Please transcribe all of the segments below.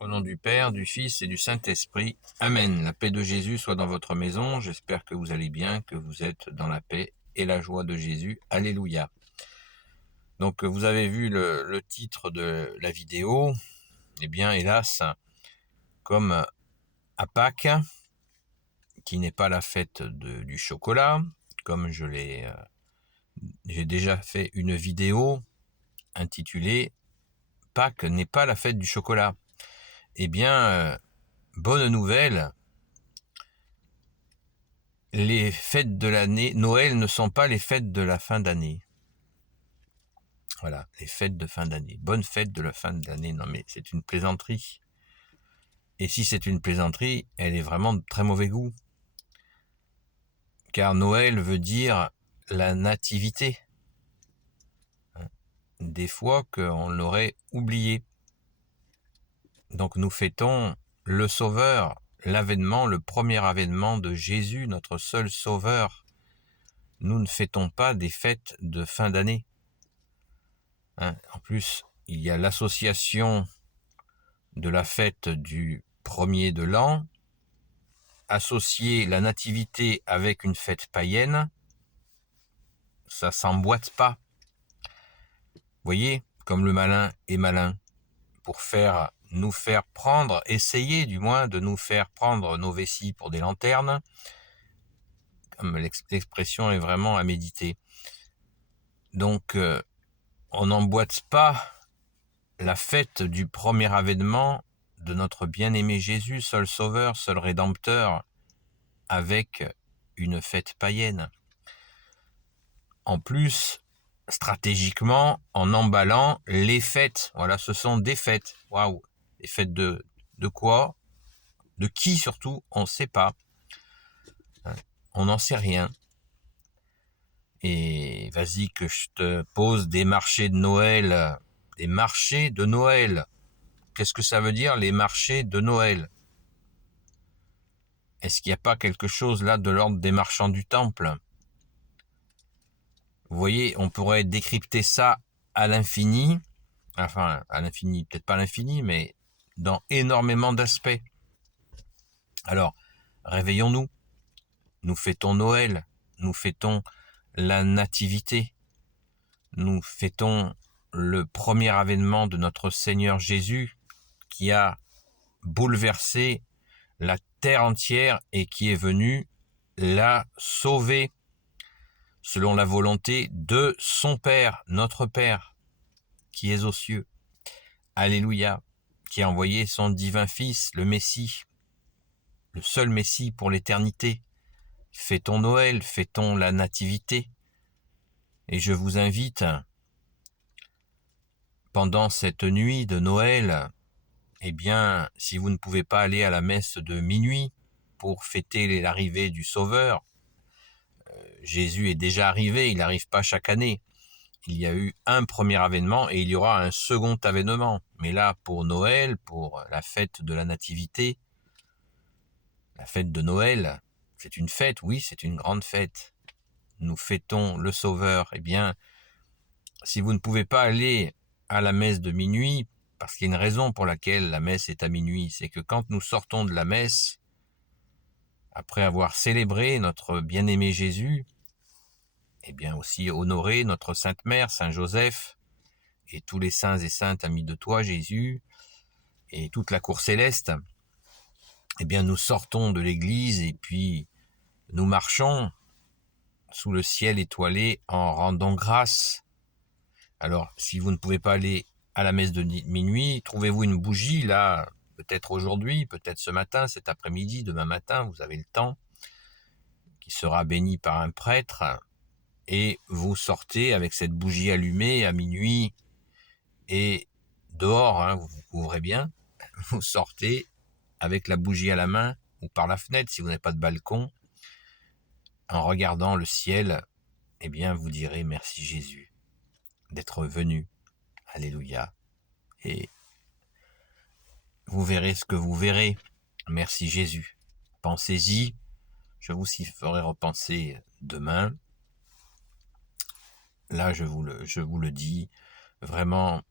Au nom du Père, du Fils et du Saint-Esprit. Amen. La paix de Jésus soit dans votre maison. J'espère que vous allez bien, que vous êtes dans la paix et la joie de Jésus. Alléluia. Donc, vous avez vu le titre de la vidéo. Eh bien, hélas, comme à Pâques, qui n'est pas la fête du chocolat, comme j'ai déjà fait une vidéo intitulée « Pâques n'est pas la fête du chocolat ». Eh bien, bonne nouvelle, les fêtes de l'année, Noël ne sont pas les fêtes de la fin d'année. Voilà, les fêtes de fin d'année. Bonne fête de la fin d'année. Non mais c'est une plaisanterie. Et si c'est une plaisanterie, elle est vraiment de très mauvais goût. Car Noël veut dire la nativité. Des fois qu'on l'aurait oublié. Donc nous fêtons le Sauveur, l'avènement, le premier avènement de Jésus, notre seul Sauveur. Nous ne fêtons pas des fêtes de fin d'année. En plus, il y a l'association de la fête du premier de l'an, associer la nativité avec une fête païenne, ça s'emboîte pas. Vous voyez, comme le malin est malin, pour nous faire prendre, essayer du moins de nous faire prendre nos vessies pour des lanternes, comme l'expression est vraiment à méditer. Donc, on n'emboîte pas la fête du premier avènement de notre bien-aimé Jésus, seul sauveur, seul rédempteur, avec une fête païenne. En plus, stratégiquement, en emballant les fêtes. Voilà, ce sont des fêtes. Waouh! Les fêtes de quoi? De qui surtout? On ne sait pas. On n'en sait rien. Et vas-y que je te pose des marchés de Noël. Des marchés de Noël. Qu'est-ce que ça veut dire, les marchés de Noël? Est-ce qu'il n'y a pas quelque chose là de l'ordre des marchands du temple? Vous voyez, on pourrait décrypter ça à l'infini. Enfin, à l'infini, peut-être pas à l'infini, mais dans énormément d'aspects. Alors, réveillons-nous. Nous fêtons Noël. Nous fêtons la nativité. Nous fêtons le premier avènement de notre Seigneur Jésus qui a bouleversé la terre entière et qui est venu la sauver selon la volonté de son Père, notre Père, qui est aux cieux. Alléluia, qui a envoyé son divin Fils, le Messie, le seul Messie pour l'éternité. Fêtons Noël, fêtons la nativité. Et je vous invite, pendant cette nuit de Noël, eh bien, si vous ne pouvez pas aller à la messe de minuit pour fêter l'arrivée du Sauveur, Jésus est déjà arrivé, il n'arrive pas chaque année. Il y a eu un premier avènement et il y aura un second avènement. Mais là, pour Noël, pour la fête de la Nativité, la fête de Noël, c'est une fête, oui, c'est une grande fête. Nous fêtons le Sauveur. Eh bien, si vous ne pouvez pas aller à la messe de minuit, parce qu'il y a une raison pour laquelle la messe est à minuit, c'est que quand nous sortons de la messe, après avoir célébré notre bien-aimé Jésus, eh bien aussi honoré notre Sainte Mère, Saint Joseph, et tous les saints et saintes amis de toi, Jésus, et toute la cour céleste, eh bien nous sortons de l'église et puis nous marchons sous le ciel étoilé en rendant grâce. Alors, si vous ne pouvez pas aller à la messe de minuit, trouvez-vous une bougie, là, peut-être aujourd'hui, peut-être ce matin, cet après-midi, demain matin, vous avez le temps, qui sera béni par un prêtre, et vous sortez avec cette bougie allumée à minuit, et dehors, vous vous couvrez bien, vous sortez avec la bougie à la main, ou par la fenêtre, si vous n'avez pas de balcon, en regardant le ciel, eh bien, vous direz merci Jésus d'être venu. Alléluia. Et vous verrez ce que vous verrez. Merci Jésus. Pensez-y. Je vous y ferai repenser demain. Là, je vous le dis. Vraiment,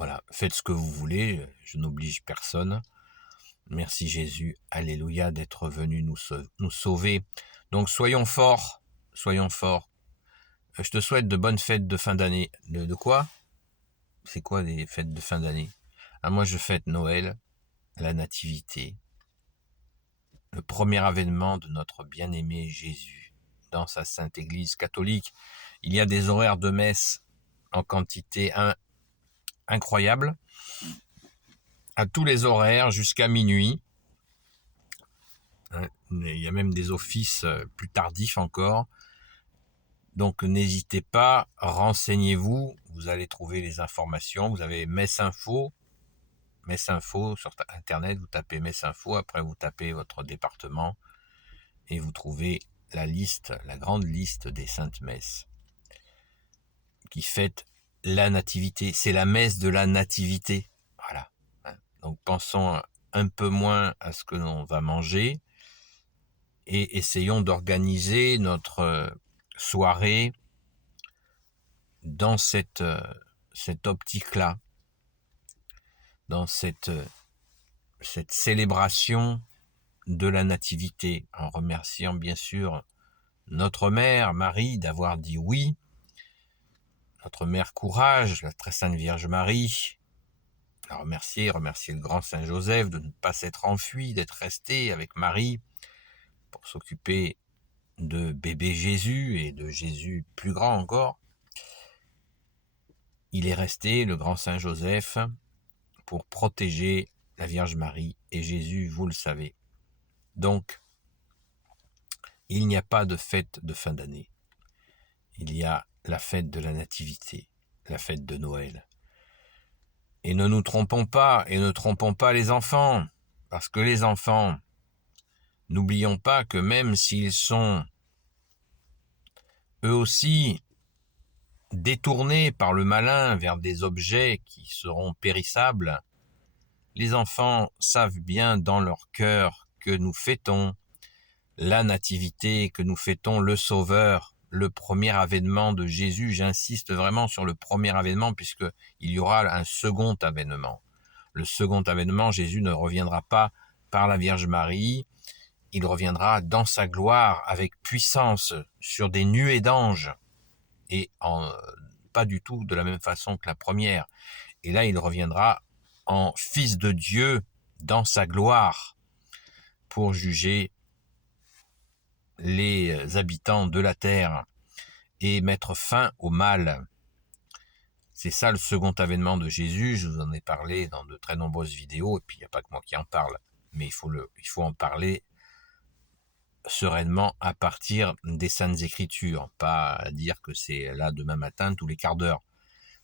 Voilà, faites ce que vous voulez, je n'oblige personne. Merci Jésus, alléluia, d'être venu nous sauver. Donc soyons forts, soyons forts. Je te souhaite de bonnes fêtes de fin d'année. De quoi? C'est quoi les fêtes de fin d'année? Moi je fête Noël, la nativité, le premier avènement de notre bien-aimé Jésus dans sa sainte église catholique. Il y a des horaires de messe en quantité incroyable, à tous les horaires jusqu'à minuit. Il y a même des offices plus tardifs encore. Donc n'hésitez pas, renseignez-vous, vous allez trouver les informations. Vous avez Messe Info sur internet, vous tapez Messe Info, après vous tapez votre département et vous trouvez la liste, la grande liste des saintes messes qui fêtent la nativité. C'est la messe de la nativité. Voilà. Donc pensons un peu moins à ce que l'on va manger et essayons d'organiser notre soirée dans cette optique-là, dans cette célébration de la nativité, en remerciant bien sûr notre mère Marie d'avoir dit oui, notre mère Courage, la très sainte Vierge Marie, la remercier le grand Saint Joseph de ne pas s'être enfui, d'être resté avec Marie pour s'occuper de bébé Jésus et de Jésus plus grand encore. Il est resté, le grand Saint Joseph, pour protéger la Vierge Marie et Jésus, vous le savez. Donc, il n'y a pas de fête de fin d'année. Il y a la fête de la Nativité, la fête de Noël. Et ne nous trompons pas, et ne trompons pas les enfants, parce que les enfants, n'oublions pas que même s'ils sont eux aussi détournés par le malin vers des objets qui seront périssables, les enfants savent bien dans leur cœur que nous fêtons la nativité, que nous fêtons le Sauveur, le premier avènement de Jésus. J'insiste vraiment sur le premier avènement puisqu'il y aura un second avènement. Le second avènement, Jésus ne reviendra pas par la Vierge Marie, il reviendra dans sa gloire avec puissance sur des nuées d'anges et pas du tout de la même façon que la première. Et là, il reviendra en Fils de Dieu dans sa gloire pour juger les habitants de la terre et mettre fin au mal. C'est ça le second avènement de Jésus. Je vous en ai parlé dans de très nombreuses vidéos, et puis il n'y a pas que moi qui en parle, mais il faut en parler sereinement à partir des Saintes Écritures, pas dire que c'est là demain matin tous les quarts d'heure.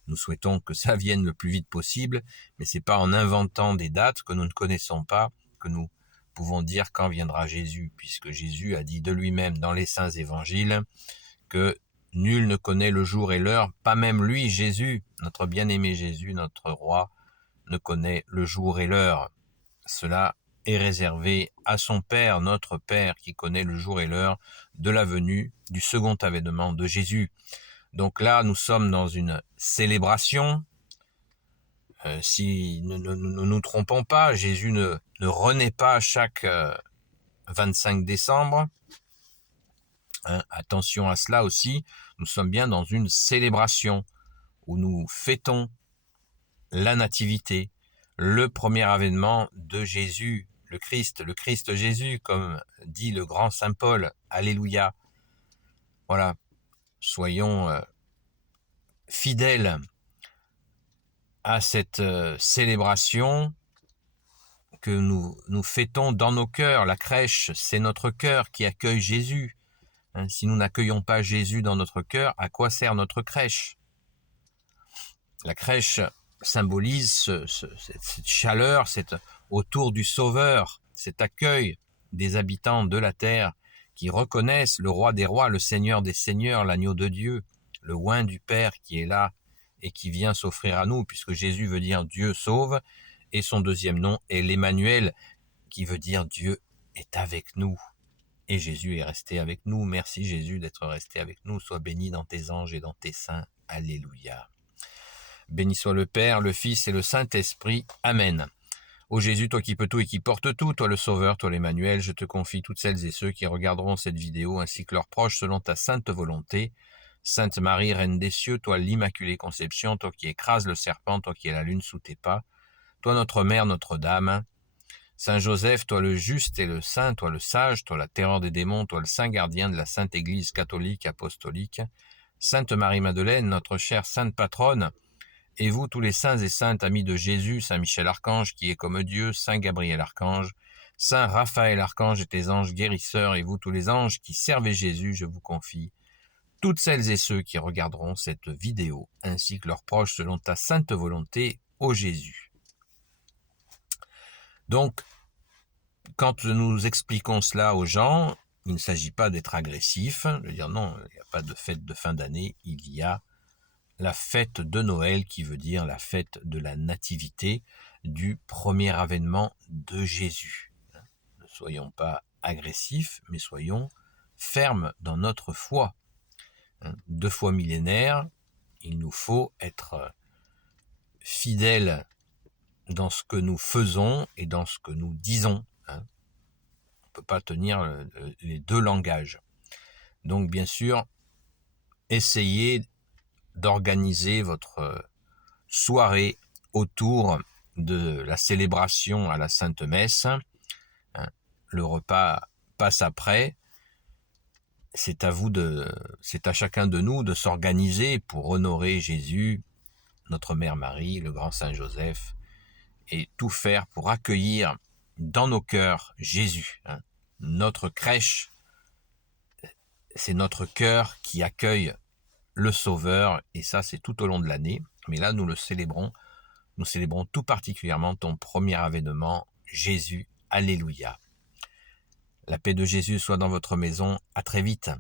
Nous souhaitons que ça vienne le plus vite possible, mais c'est pas en inventant des dates que nous ne connaissons pas que nous pouvons dire quand viendra Jésus, puisque Jésus a dit de lui-même dans les saints évangiles que nul ne connaît le jour et l'heure, pas même lui, Jésus, notre bien-aimé Jésus, notre roi, ne connaît le jour et l'heure. Cela est réservé à son Père, notre Père, qui connaît le jour et l'heure de la venue du second avènement de Jésus. Donc là, nous sommes dans une célébration. Si nous ne nous trompons pas, Jésus ne renaît pas chaque 25 décembre. Attention à cela aussi, nous sommes bien dans une célébration où nous fêtons la nativité, le premier avènement de Jésus, le Christ Jésus, comme dit le grand Saint Paul. Alléluia. Voilà, soyons fidèles à cette célébration que nous fêtons dans nos cœurs. La crèche, c'est notre cœur qui accueille Jésus. Si nous n'accueillons pas Jésus dans notre cœur, à quoi sert notre crèche? La crèche symbolise cette chaleur, autour du Sauveur, cet accueil des habitants de la terre qui reconnaissent le roi des rois, le Seigneur des seigneurs, l'agneau de Dieu, le oint du Père qui est là et qui vient s'offrir à nous, puisque Jésus veut dire Dieu sauve, et son deuxième nom est l'Emmanuel, qui veut dire Dieu est avec nous. Et Jésus est resté avec nous. Merci Jésus d'être resté avec nous. Sois béni dans tes anges et dans tes saints. Alléluia. Béni soit le Père, le Fils et le Saint-Esprit. Amen. Ô Jésus, toi qui peux tout et qui portes tout, toi le Sauveur, toi l'Emmanuel, je te confie toutes celles et ceux qui regarderont cette vidéo ainsi que leurs proches selon ta sainte volonté. Sainte Marie, Reine des cieux, toi l'Immaculée Conception, toi qui écrases le serpent, toi qui es la lune sous tes pas, toi notre Mère, Notre-Dame. Saint Joseph, toi le juste et le saint, toi le sage, toi la terreur des démons, toi le saint gardien de la Sainte Église catholique apostolique. Sainte Marie-Madeleine, notre chère sainte patronne, et vous, tous les saints et saintes amis de Jésus, Saint Michel Archange, qui est comme Dieu, Saint Gabriel Archange, Saint Raphaël Archange et tes anges guérisseurs, et vous, tous les anges qui servez Jésus, je vous confie, toutes celles et ceux qui regarderont cette vidéo, ainsi que leurs proches selon ta sainte volonté, ô Jésus. Donc, quand nous expliquons cela aux gens, il ne s'agit pas d'être agressif, de dire non, il n'y a pas de fête de fin d'année, il y a la fête de Noël, qui veut dire la fête de la nativité, du premier avènement de Jésus. Ne soyons pas agressifs, mais soyons fermes dans notre foi. 2 fois millénaire, il nous faut être fidèles dans ce que nous faisons et dans ce que nous disons. On ne peut pas tenir les deux langages. Donc bien sûr, essayez d'organiser votre soirée autour de la célébration à la Sainte Messe. Le repas passe après. C'est à chacun de nous de s'organiser pour honorer Jésus, notre Mère Marie, le grand Saint Joseph, et tout faire pour accueillir dans nos cœurs Jésus. Notre crèche, c'est notre cœur qui accueille le Sauveur, et ça c'est tout au long de l'année, mais là nous célébrons tout particulièrement ton premier avènement, Jésus, Alléluia. La paix de Jésus soit dans votre maison, à très vite.